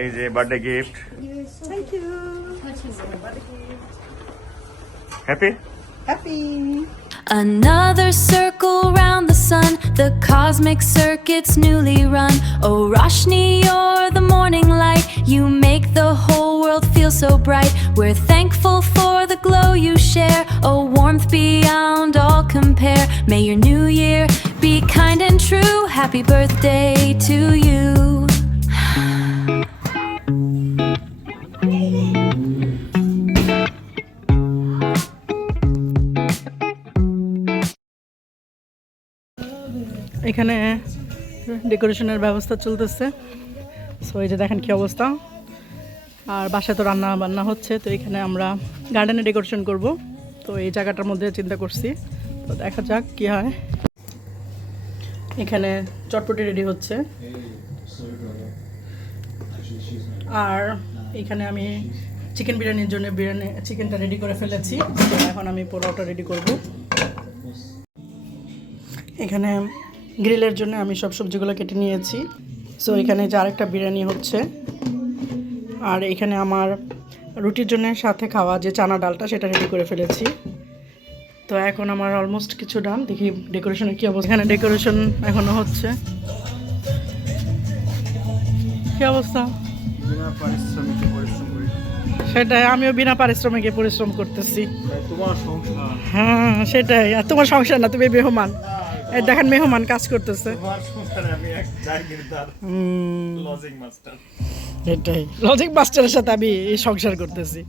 এই যে birthday gift. Thank you. Happy Happy. Another circle round the sun, the cosmic circuit's newly run. Oh Roshni, you're the morning light, you make the whole world feel so bright. We're thankful for the glow you share, oh warmth beyond all compare. May your new year be kind and true, happy birthday to you. এখানে ডেকোরেশনের ব্যবস্থা চলতেছে। So এই যে দেখেন কি অবস্থা। আর বাসায় তো রান্না বান্না হচ্ছে, তো এখানে আমরা গার্ডেনে ডেকোরেশন করব। তো এই জায়গাটার মধ্যে চিন্তা করছি, তো দেখা যাক কি হয়। এখানে চটপটি রেডি হচ্ছে, আর এখানে আমি চিকেন বিরিয়ানির জন্য চিকেনটা রেডি করে ফেলেছি। তো এখন আমি পোলাওটা রেডি করব। এখানে গ্রিলের জন্য আমি সব সবজিগুলো কেটে নিয়েছি। সো এখানে যে আরেকটা বিরিয়ানি হচ্ছে, আর এখানে আমার রুটির জন্য সাথে খাওয়া যে চানা ডালটা সেটা রেডি করে ফেলেছি। তো এখন আমার অলমোস্ট কিছু ডান। দেখি ডেকোরেশনের কী অবস্থা। এখানে ডেকোরেশন এখনও হচ্ছে। কী অবস্থা? সেটাই, আমিও বিনা পারিশ্রমিকে পরিশ্রম করতেছি। হ্যাঁ সেটাই। আর তোমার সংসার না, তুমি মেহমান। দেখেন মেহমান কাজ করতেছে। এটাই লজিক মাস্টারের সাথে আমি এই সংসার করতেছি।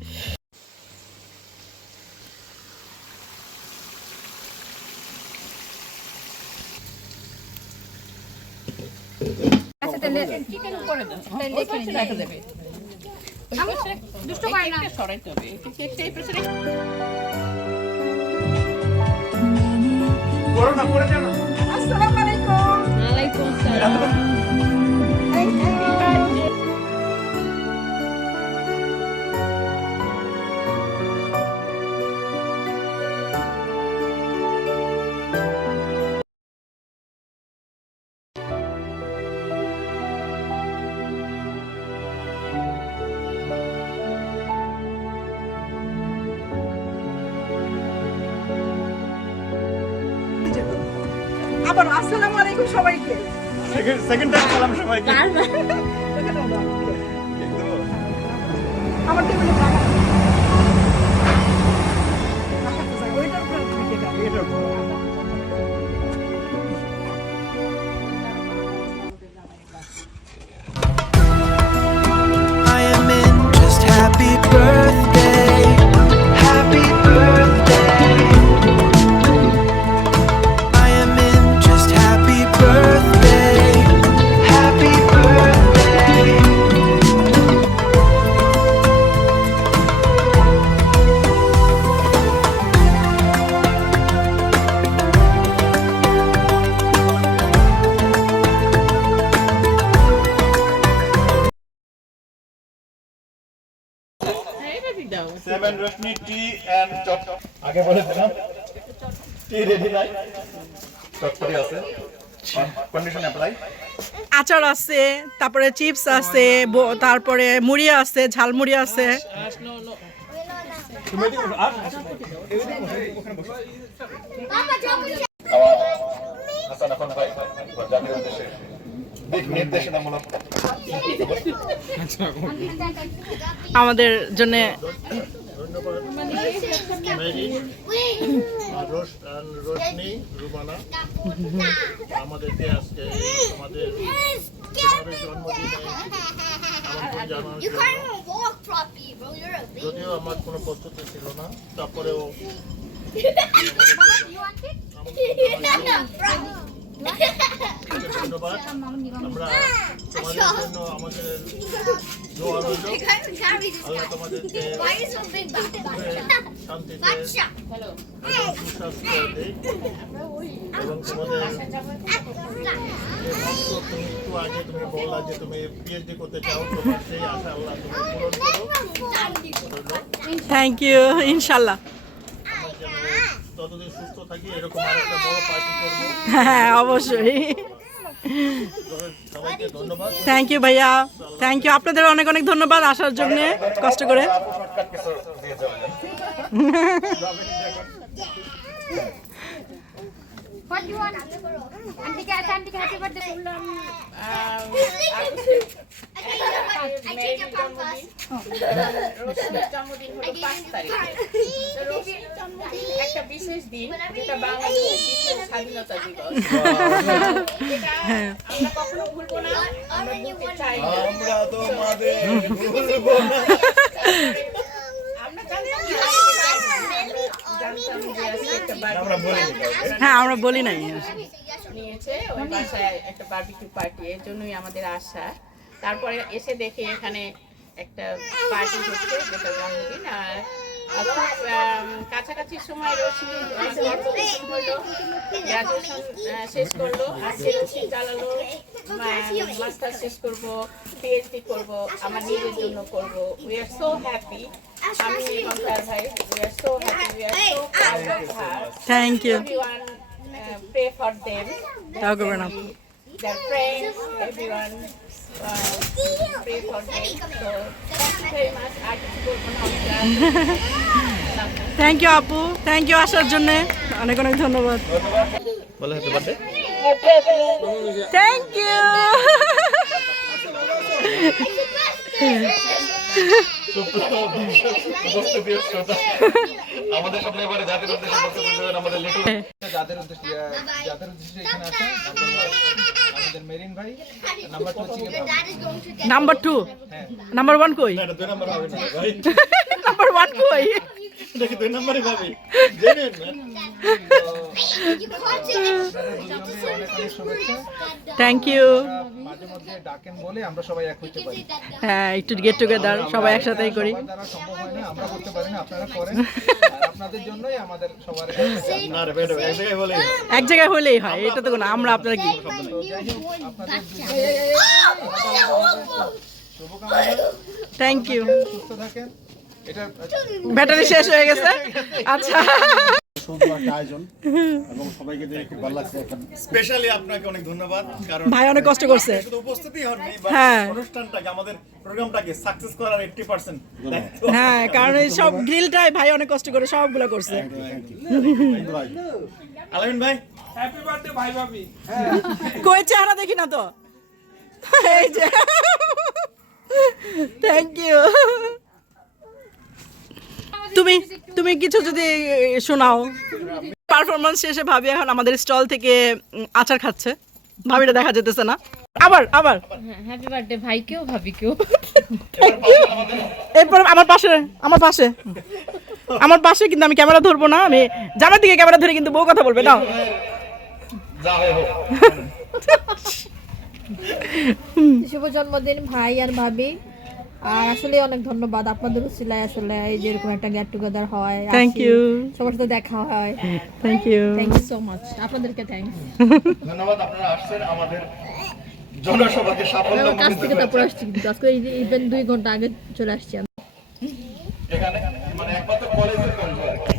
আসসালামু আলাইকুম। ওয়ালাইকুম আসসালাম। আবার আসসালামু আলাইকুম সবাইকে। সেকেন্ড টাইম সালাম সবাইকে। আমার টেবিলে I am in just happy birthday, happy birthday. I am in just happy birthday, happy birthday. Seven রশ্মি টি এন্ড চপ। আগে বলে দিলাম টি রেডি নাই, চটপটি আছে। Condition apply. আচার আছে, তারপরে চিপস আছে, তারপরে মুড়ি আছে, ঝালমুড়ি আছে। হাসান এখন ভাই জাতির উদ্দেশ্যে দিক নির্দেশনামূলক আমাদের জন্য রোশনি রুমানা আমাদেরকে আজকে আমাদের জন্মদিনে আমন্ত্রণ জানানোর জন্য। যদিও আমার কোনো প্রস্তুতি ছিল না, তারপরেও ধন্যবাদ। আমরা তোমাদের জন্য আমাদের দোয়া রইল। আল্লাহ তোমাদেরকে শান্তিতে সুস্বাস্থ্য দেয় এবং তোমাদের তুমি একটু আগে তুমি বললা যে তুমি পিএইচডি করতে চাও, তোমার সেই আশা আল্লাহ তুমি পূরণ করো। Thank you. ইনশাল্লাহ ততদিন সুস্থ থাকি, এরকম আরেকটা বড় পার্টি করবো। হ্যাঁ অবশ্যই। সবাইকে ধন্যবাদ। থ্যাংক ইউ ভাইয়া, থ্যাংক ইউ, আপনাদের অনেক অনেক ধন্যবাদ আসার জন্য কষ্ট করে। শর্টকাট কিছু দিয়ে চলে যান। What do you want? Auntie, happy birthday. I change your pampas. রশিদের জন্মদিন হলো 5 তারিখ। তো রশিদ জন্মদিন একটা বিশেষ দিন, যেটা বাংলাদেশের দ্বিতীয় স্বাধীনতা দিবস। এটা আমরা কখনো ভুলবো না, আমরা ভুলতে চাই না। আমরা তোমাদের ভুলবো না। আমরা জানতাম যে আজকে একটা আমরা বলি হ্যাঁ আমরা বলি নাই। নিয়েছে ওই বাসায় একটা বারবিকিউ পার্টি, এর জন্যই আমাদের আশা। তারপরে এসে দেখি এখানে একটা পার্টি হচ্ছে, যেটা জন্মদিন। আর খুব কাছাকাছি সময় রশ্মি গ্রাজুয়েশন শেষ করলো, আজকে রশ্মি জ্বালালো মাস্টার শেষ করবো, পিএইচডি করবো, আমার নিজের জন্য করবো। উই আর সো হ্যাপি, আমি এবং তার ভাই, we are so happy, we are so proud of her. Thank you. Everyone pray for them. তাও করবে না। Their friends, everyone pray for them. So thank you very much. আর কিছু বলবো না, থ্যাংক ইউ আপু, থ্যাংক ইউ আসার জন্য অনেক অনেক ধন্যবাদ। বলে হ্যাপি বার্থডে। Thank you. উপস্থিত শ্রোতা, আমাদের সামনে এবারে জাতির উদ্দেশ্যে বক্তব্য দেবেন আমাদের লিটল যাদের উদ্দেশ্যে এখানে আসে আমাদের মেরিন ভাই, নাম্বার 2 হচ্ছে নাম্বার 2, নাম্বার 1 কই? এটা 2 নাম্বার হবে না ভাই, নাম্বার 1 কই? এটা কি 2 নাম্বারই ভাবি জেনুইন ম্যান। অনেক অনেক শুভেচ্ছা। Thank you. মাঝে মধ্যে ডাকেন বলে আমরা সবাই এক হইতে পারি। হ্যাঁ একটু গেট টুগেদার সবাই একসাথেই করি। সবার দ্বারা সম্ভব হয় না, আমরা করতে পারি না, আপনারা করেন। আর আপনাদের জন্যই আমাদের সবার না রে বেটা, এক জায়গায় বলি এক জায়গায় হলেই হয়, এটা তো কোনো আমরা আপনারা কি। শুভকামনা, থ্যাংক ইউ। সুস্থ থাকেন। এটা ব্যাটারি শেষ হয়ে গেছে। আচ্ছা সুন্দর একটা আয়োজন এবং সবাইকে দেখে খুব ভালো লাগছে। স্পেশালি আপনাকে অনেক ধন্যবাদ, কারণ ভাই অনেক কষ্ট করছে। শুধু উপস্থিতি হননি, হ্যাঁ। অনুষ্ঠানটাকে আমাদের প্রোগ্রামটাকে সাকসেস করার 80% দায়িত্ব। হ্যাঁ কারণ এই সব গ্রিলটাই ভাই অনেক কষ্ট করে সবগুলো করছে। আলামিন ভাই কই চেহারা দেখি না তো। এই যে থ্যাংক ইউ। তুমি কিছু যদি শোনাও। পারফরমেন্স শেষে ভাবি এখন আমাদের স্টল থেকে আচার খাচ্ছে, ভাবিটা দেখা যেতেছে না। আবার হ্যাপি বার্থডে ভাইকেও ভাবিকেও। এরপর আমার পাশে কিন্তু আমি ক্যামেরা ধরবো না, আমি জানার দিকে ক্যামেরা ধরে কিন্তু বউ কথা বলবে না। যা হয় হোক। শুভ জন্মদিন ভাই আর ভাবি। আর আসলে অনেক ধন্যবাদ আপনাদের উসিলায় আসলে এই যে এরকম একটা গেট টুগেদার হয়। Thank you. সবার সাথে দেখা হয়। Thank you. Thank you so much, আপনাদেরকে থ্যাংকস। ধন্যবাদ, আপনারা আসছেন আমাদের জনসভাকে সাফল্য কাছ থেকে তারপর আসছি, কিন্তু আজকে ইভেন 2 ঘন্টা আগে চলে আসছি আমি। এখানে মানে একমাত্র কলেজের বন্ধু আর কি।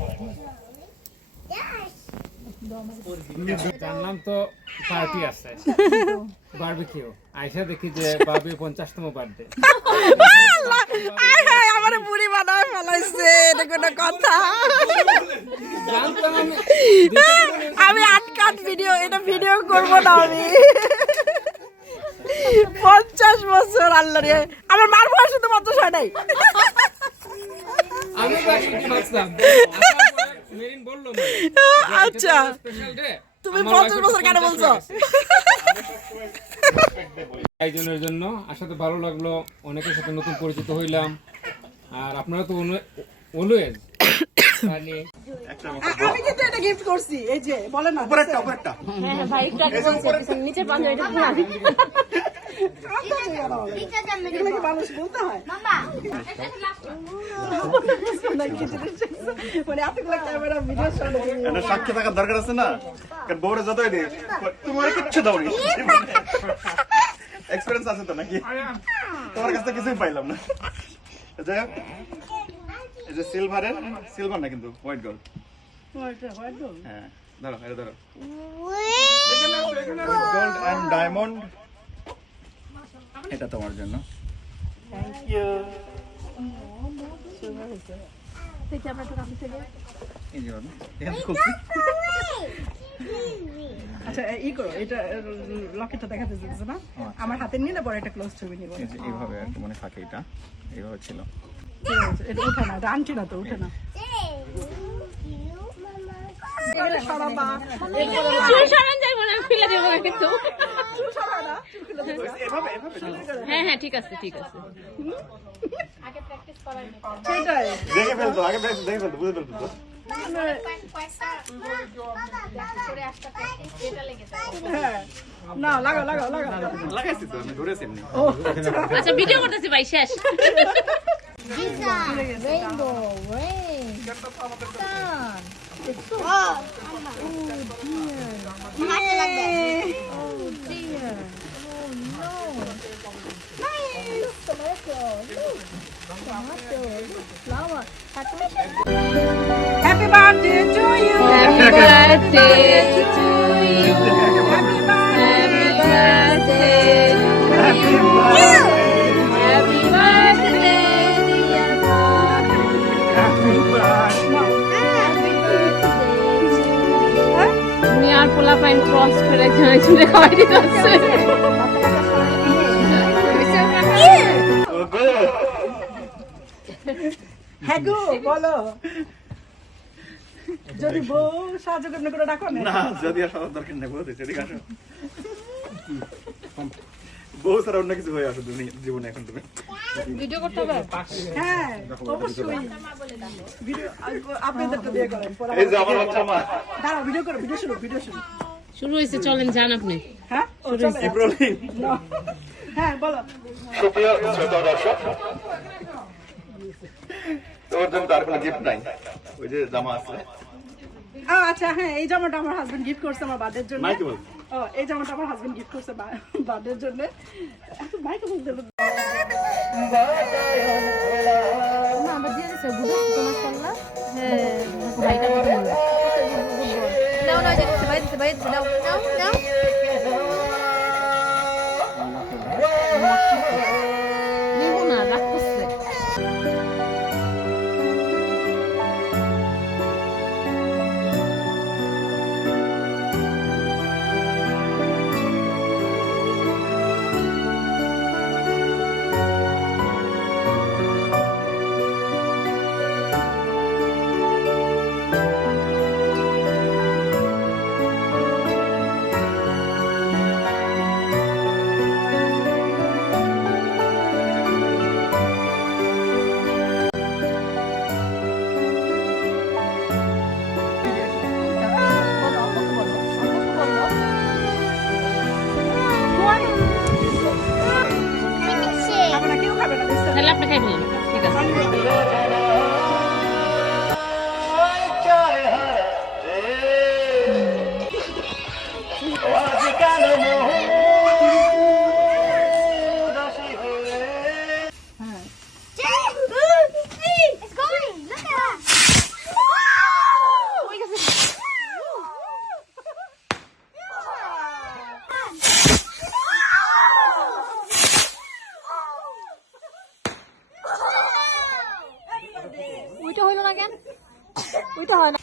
জানলাম তো পার্টি আছে, বারবিকিউ। আইসা দেখি যে বাবি 50তম বার্থডে। আমার বুড়ি বানায় ফেলাইছে, এটা কোনো কথা? আমি আটকাট ভিডিও, এটা ভিডিও করব না আমি। 50 বছর আল্লাহ রে, আমার মার বয়স তো 50 হয় নাই। আমি ভাবছিলাম মেরিন বললো না। আচ্ছা স্পেশাল ডে, তুমি 50 বছর কেন বলছো? আয়োজনের জন্য আসাতে ভালো লাগলো, অনেকের সাথে নতুন পরিচিত হইলাম। আর আপনারা তো অলওয়েজ মানে আমি কিন্তু এটা গিফট করছি, এই যে বলেন না উপরেরটা হ্যাঁ ভাই একটু আগে বলছেন নিচে পাঞ্জাবিটা পুরা এগুলো কি মানুষ বলতে হয়? মানে এতগুলো ক্যামেরা ভিডিও সামনে এটা সাক্ষী থাকার দরকার আছে না, কারণ বউরে যতই দিই তোমার কিচ্ছু দাওনি। এক্সপেরিয়েন্স আছে তো নাকি? তোমার কাছে কিছুই পাইলাম না। যাই হোক, এই যে সিলভার না কিন্তু হোয়াইট গোল্ড। হ্যাঁ ধরো এটা ধরো গোল্ড এন্ড ডায়মন্ড এটা তোমার জন্য থ্যাংক ইউ দেখি আমরা একটু কাছে থেকে এই যে বাবা, এখানে খুলছি আচ্ছা ই করো এটা লকেটটা দেখাতে দিতেছে না আমার হাতে নিয়ে না পরে একটা ক্লোজ ছবি নিব এই যে এইভাবে আর কি মনে থাকে এটা এইভাবে ছিল এটা উঠে না এটা আনছি না তো উঠে না এগুলো সরাবা সরান যাইব না ফেলে দেবো কিন্তু এভাবে এভাবে হ্যাঁ হ্যাঁ ঠিক আছে সেটাই দেখে ফেলতো আগে দেখে ফেলতো বুঝে ফেলতো তো হ্যাঁ না লাগাও লাগাইছি তো আমি ধরেছি এমনি আচ্ছা ভিডিও করতেছি ভাই শেষ rainbow rain happy birthday to you happy birthday to you happy birthday happy birthday dear তুমি আর পোলা পাইন ক্রস করে জানাই চলে খাওয়াই দিতেছে হ্যাঁ গো বলো যদি বউ সাহায্য করবে করে ডাকো না না যদি আর সবার দরকার নেই বুঝতে এদিকে আসো বউ ছাড়া অন্য কিছু হয়ে আসো তুমি জীবনে এখন তুমি ভিডিও করতে হবে হ্যাঁ অবশ্যই ভিডিও আপনাদের তো দিয়ে করেন পরে এই যে আমার বাচ্চা মা দাঁড়াও ভিডিও শুরু শুরু হয়েছে চলেন যান আপনি হ্যাঁ ইব্রাহিম হ্যাঁ বলো সুপ্রিয় শ্রোতা দর্শক তোমার জন্য তার কোনো গিফট নাই ওই যে জামা আছে আচ্ছা হ্যাঁ এই জামাটা আমার হাজবেন্ড গিফট করছে আমার বার্থডের জন্য মাইকে বল ও এই জামাটা আমার হাজবেন্ড গিফট করছে বার্থডের জন্য মাইকে বলতে আমরা দিয়ে দিছে বুঝো তোমার সাল্লাহ হ্যাঁ ভাইটা বড় নাও না দিছে ভাই নাও নিবো না রাখ করছে কেউ খাবে না তাহলে আপনি খাই ফেলেন ঠিক আছে ওইটা হইলো না কেন ওইটা হয় না